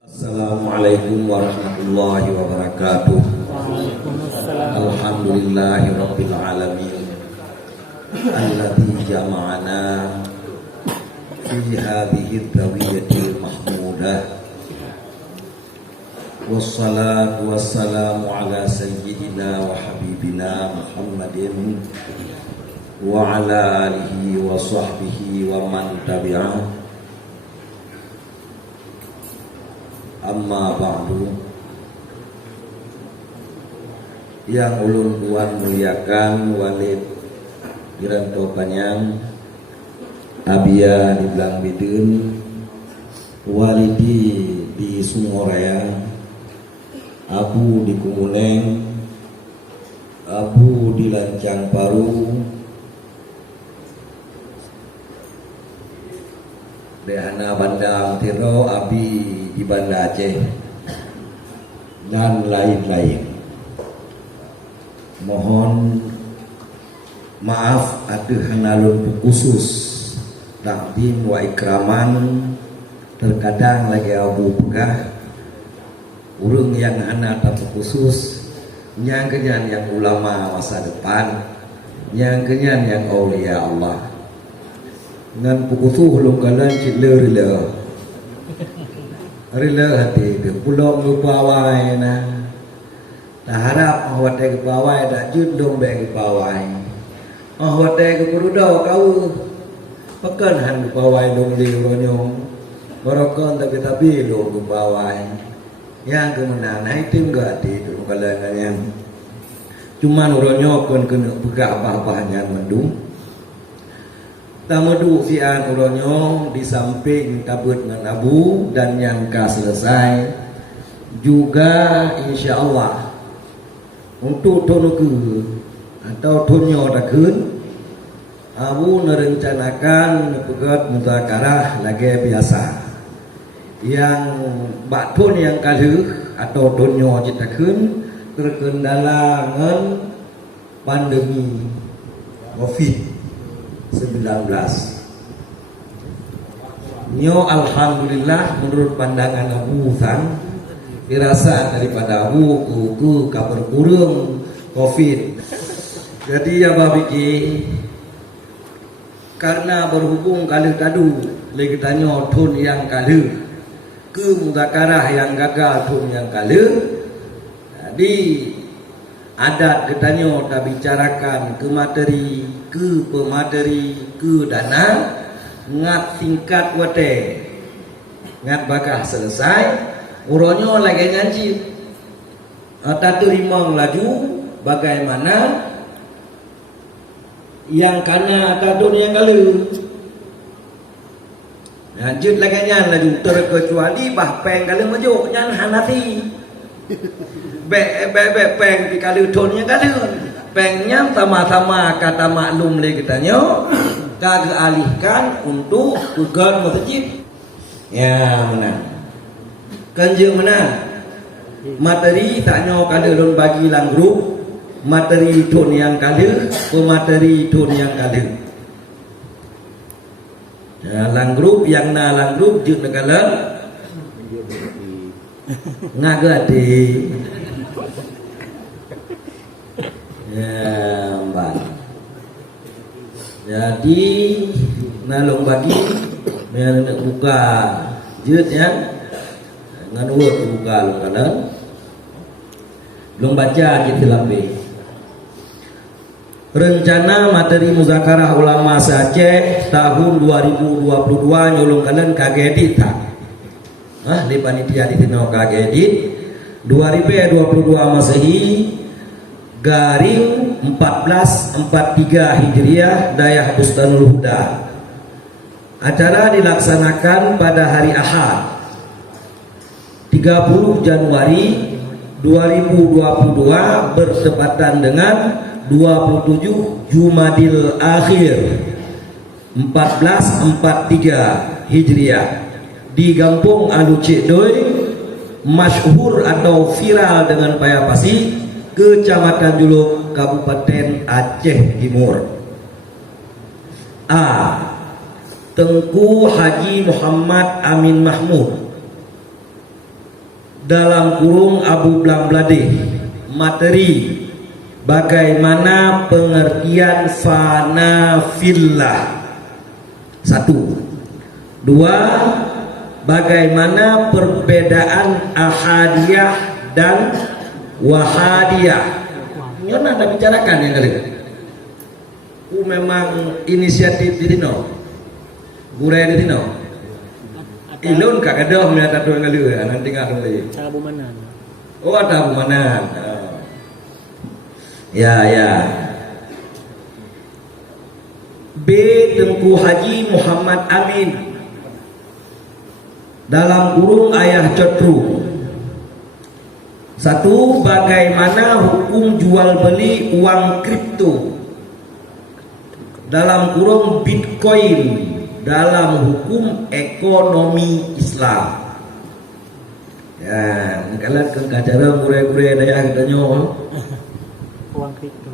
Assalamualaikum warahmatullahi wabarakatuh. Alhamdulillahi rabbil alamin alladzi jama'ana fi hadhihi ad-dawiyatil mahmudah. Wassalatu wassalamu ala sayyidina wa habibina Muhammadin wa ala alihi wa sahbihi wa man tabi'ah. Amma ba'du. Yang ulun tuan muliakan Walid Giranto Panyang, Abia di Belang Bidun, Walidi di Sumoraya, Abu di Kumuleng, Abu di Lancang Paru, Dehana Bandang Tiro, Abi di Banda Aceh, dan lain-lain. Mohon maaf ada hanalun khusus takdim wa ikraman, terkadang lagi abu pegah urung yang anak tapi khusus, yang kenyan yang ulama masa depan, yang kenyan yang aulia Allah. Ngan pukusuh lu kalan cile rela hati ke pulau ngupawai na. Dah harap awak ke pawai dak jundong be ke pawai. Awak ke perudau kau pekan han ke pawai dong di ronyong. Barokon tapi dong ke pawai. Yang kemenang naik tinggal di dulu kalangan yang cuman ronyok kon kena pegak apa-apanya mendung. Tamudu fi'an uronyo di samping tabut menabu dan yang selesai juga insya Allah untuk tonuku atau tonyo dakun abu merencanakan pegat muzakarah lagi biasa yang batun yang kaluh atau tonyo jitakun terkendala dengan pandemi COVID-19. Nyo alhamdulillah menurut pandangan Abu San dirasa daripada Abu ku kabar kurung COVID. Jadi ya babiki karena berhubung kali tadu lagi tanya tun yang kali ke muzakarah yang gagal tun yang kali. Jadi adat katanya tak bicarakan ke materi, ke pemateri, ke dana, ngat singkat wate, ngat bakah selesai, uronyo lagi ngaji, tak terima laju, bagaimana yang kana atau yang kalu, lanjut lagi nyan laju terkecuali bahpeng kalau majuk nyan Hanafi. Peng di kali tonnya kali pengnya sama-sama kata maklum lagi katanya kagak alihkan untuk tugas masjid ya menang kanjeng menang materi taknya kali don bagi lang grup materi ton yang kali pemateri ton yang kali ya, lang grup yang na lang grup juk negala ngagati ya mbak. Jadi nalong bagi nak buka jut ya nganut buka lo kanan belum baca gitu lambe rencana materi muzakarah ulama Aceh tahun 2022 nyolong kalian kagedit tak di panitia di Tino kagedit 2022 Masehi garing 1443 Hijriah Dayah Bustanul Huda. Acara dilaksanakan pada hari Ahad 30 Januari 2022 bertepatan dengan 27 Jumadil Akhir 1443 Hijriah di Kampung Alu Cekdoi, masyhur atau viral dengan Payapasi, Kecamatan Juluk, Kabupaten Aceh Timur. A. Tengku Haji Muhammad Amin Mahmud dalam kurung Abu Blamblade. Materi: bagaimana pengertian fana fillah. 1. 2. Bagaimana perbedaan ahadiyah dan wahadiyah. Ini ada bicarakan yang kali. Memang inisiatif di dino. Gure di dino. Ilun kak ada melihat ada yang kali nanti nggak kembali. Abu Manan. Oh ada Abu Manan. Ya. B. Tengku Haji Muhammad Amin dalam kurung Ayah Cotru. 1. Bagaimana hukum jual beli uang kripto dalam kurung Bitcoin dalam hukum ekonomi Islam. Ya, kalian kan kacara gure-gure daya kitanya. Uang kripto.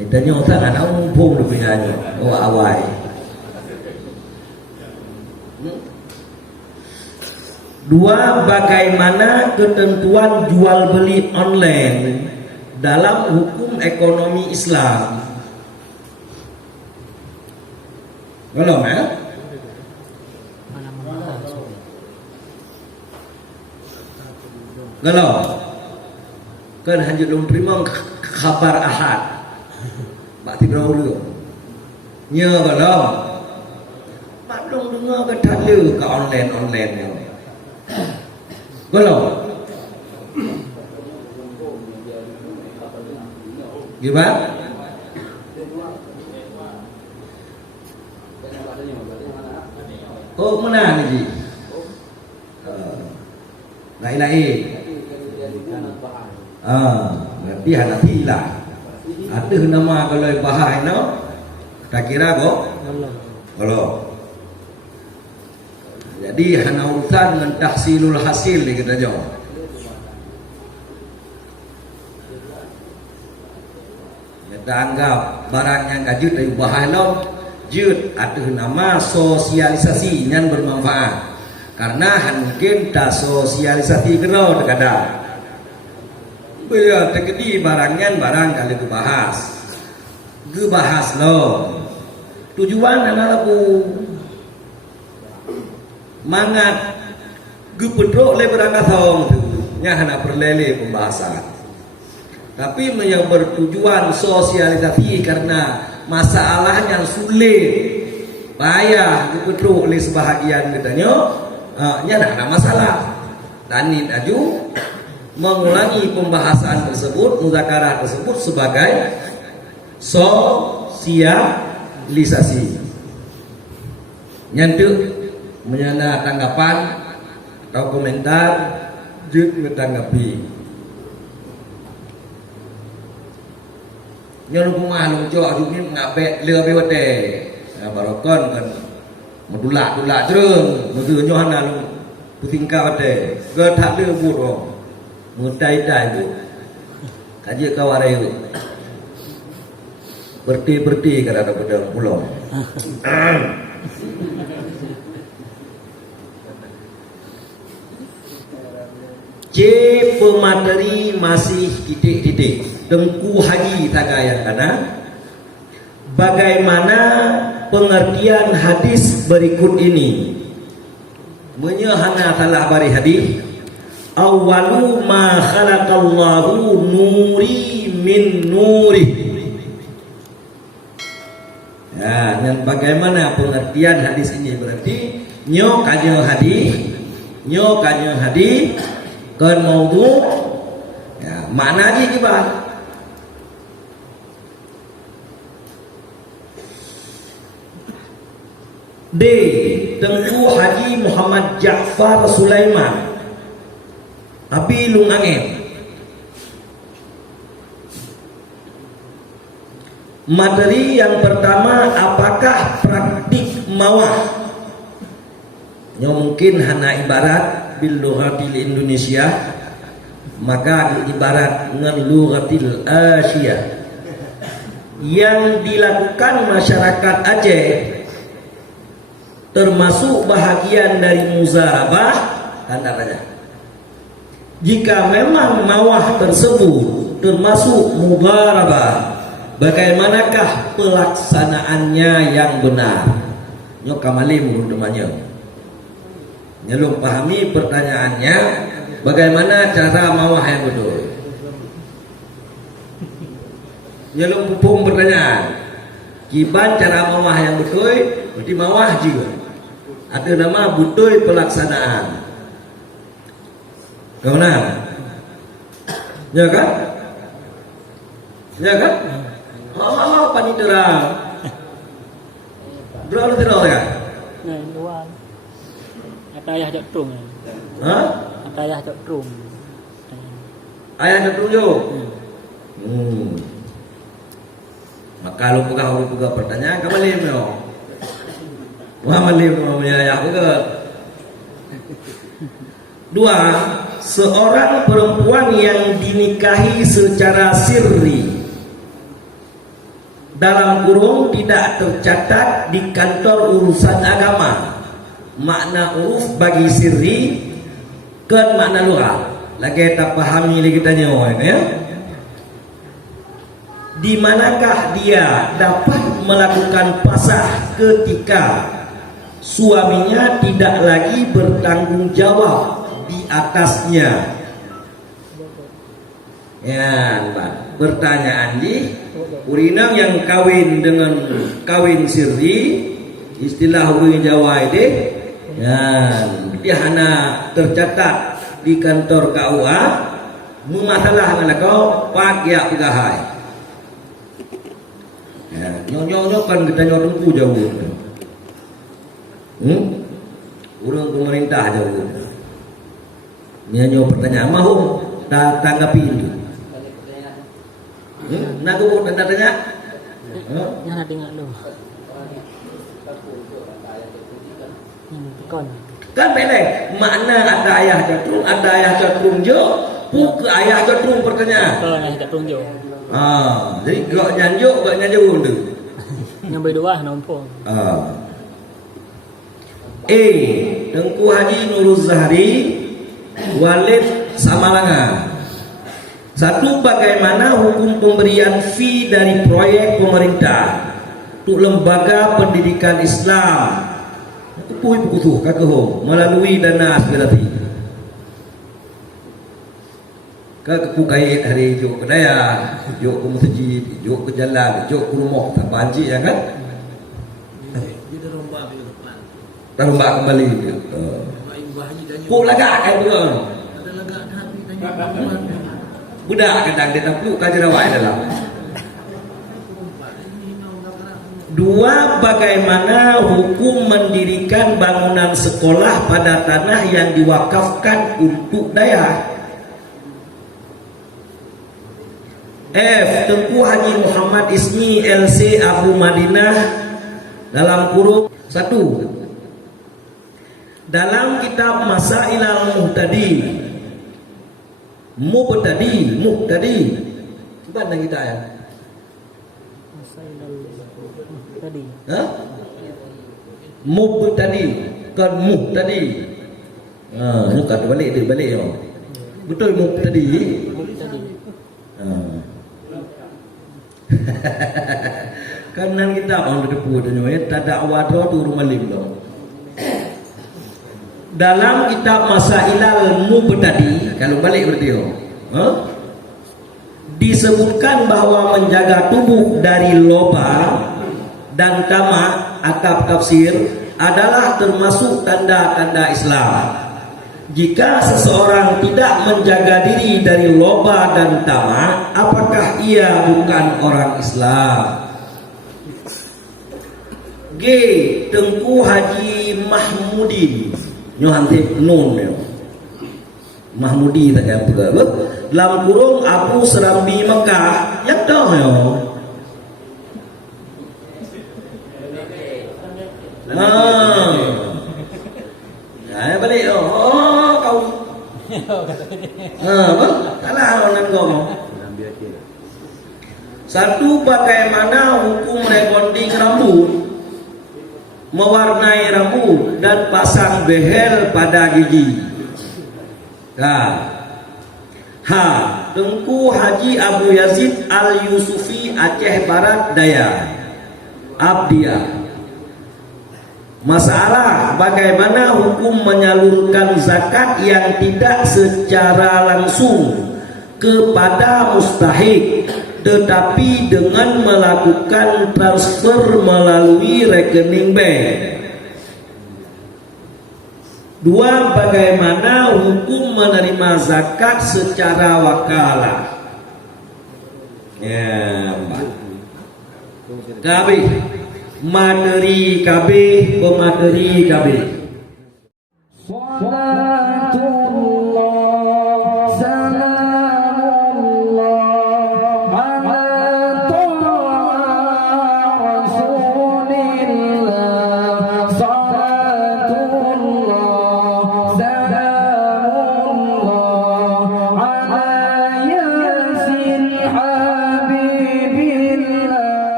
Kitanya sangat umpung lebih hanya awai. Dua, bagaimana ketentuan jual beli online dalam hukum ekonomi Islam. Belum ya? Kalau kan hanya belum terima kabar ahad, Pak Tibrau dulu. Nya kalau Pak belum dengar ke tanda ke online ni. Kalau gimana? Oh mana ni ji? Lain-lain. Berarti Hanafi lah. Ada nama kalau bahai no? Tak kira kok? Kalau. Jadi hana urusan dengan tahsilul hasil ni kita jawab. Kita anggap barang yang kajut dari bahai no. Jud ada nama sosialisasi yang bermanfaat karena mungkin tak sosialisasi kerana terkadang bila terkedi barangnya barang kali gebahas lo tujuan adalah mangat gepedrok le berangkatong nya hana perlele pembahasan tapi yang bertujuan sosialisasi karena masalah yang sulit payah dipeduk oleh sebahagian katanya nya ada masalah dan ini aju mengulangi pembahasan tersebut muzakarah tersebut sebagai sosialisasi nyantuk menyana tanggapan atau komentar juk menanggapi nhân công an lùng cho chúng mình ngã bẹ lừa bê vật đề bảo con cần một đu lạ trơn một từ nho hana lùng puting ka vật đề cơ thả lừa bụt rồi một tay bụt cả dia kawarai berti kada ada pedang pulau C. Pemateri masih titik-titik Tengku Haji Tagayan kana bagaimana pengertian hadis berikut ini menyahana salah bari hadis awwalu ma khalaqallahu nuri min nuri ya dan bagaimana pengertian hadis ini berarti nyo kanyo hadis kan maudhu ya mana aja gimana D. Tengku Haji Muhammad Ja'far Sulaiman Api Lungangen materi yang pertama apakah praktik mawah yang mungkin hanya ibarat bil lughatil Indonesia maka ibarat dengan lughatil Asia yang dilakukan masyarakat Aceh termasuk bahagian dari muzarabah, tanda tanya. Jika memang mawah tersebut termasuk muzarabah, bagaimanakah pelaksanaannya yang benar? Nyok kamalim temannya. Nyelum pahami pertanyaannya, bagaimana cara mawah yang betul? Nyelum pupung pertanyaan. Kiban cara mawah yang betul, berarti mawah juga. Ada nama betul pelaksanaan. Kawan? Ya kan? Ya kan? Oh, panitera. Berapa terus ya? Nah, luar. Kata ayah jok trung. Hah? Kata ayah jok trung. Ayah nak tunjuk. Maka lu pegang pertanyaan kembali mo. Wah malim punya ayah juga. Dua, seorang perempuan yang dinikahi secara sirri dalam kurung tidak tercatat di kantor urusan agama. Makna uruf bagi sirri kan makna luar. Lagi tak pahami lagi tanya ya. Di manakah dia dapat melakukan pasah ketika suaminya tidak lagi bertanggung jawab di atasnya? Ya, Pak. Pertanyaan di urinang yang kawin dengan kawin sirri, istilah urang Jawa ini, ya, dia hanya tercatat di kantor KUA, memasalah dengan kau pakai pegahai. Ya, nyok kan kita nyok jauh. Urang pemerintah jauh. Nyanyo pertanyaan mahum tanggapi itu. Nah, aku mau tanya. Yang ada dengar lu. Kon. Kan belek. Makna ada ayah catrung jo, puk ayah catrung pertanyaan. Kalau ayah jok trung jo. Jadi gak nyanjuk tu. Yang berdua nombor. Tengku Haji Nurul Zahri, Walid Samalanga. Satu, bagaimana hukum pemberian fee dari proyek pemerintah untuk lembaga pendidikan Islam melalui dana aspirasi. Kepukai hari juk kedaya, juk ke masjid, juk ke jalan, juk ke rumah tak banci ya kan? Dia rombak ke depan. Rombak kembali. Puk lagak kayak tu. Ada lagak hati tanya. Budak kadang dia tak peluk kajian awak dalam. Dua, bagaimana hukum mendirikan bangunan sekolah pada tanah yang diwakafkan untuk daerah? F. Tengku Haji Muhammad Ismi LC Abu Madinah dalam kurung 1. Dalam kitab Masailal Muhtadi coba nang kita ya. Tadi. Muhtadi kan muhtadi. Ini kat balik ya. Betul muhtadi. Tadi. Kanan kita orang depu tu tak awado tu rumah lim tu. Dalam kitab Masailal Muhtadi, kalau balik berarti disebutkan bahwa menjaga tubuh dari loba dan tamak atap tafsir adalah termasuk tanda-tanda Islam. Jika seseorang tidak menjaga diri dari loba dan tamak, apakah ia bukan orang Islam? G. Tengku Haji Mahmudin Nyohantip Nun Mahmudi tak apa dalam kurung Abu Serambi Mekah yang dah balik kau salah orang kau Satu, bagaimana hukum rebonding rambut, mewarnai rambut dan pasang behel pada gigi. Nah, Tengku Haji Abu Yazid Al-Yusufi, Aceh Barat Daya, Abdiya. Masalah bagaimana hukum menyalurkan zakat yang tidak secara langsung kepada mustahik, tetapi dengan melakukan transfer melalui rekening bank. Dua, bagaimana hukum menerima zakat secara wakalah. Ya, KB materi KB pemateri KB.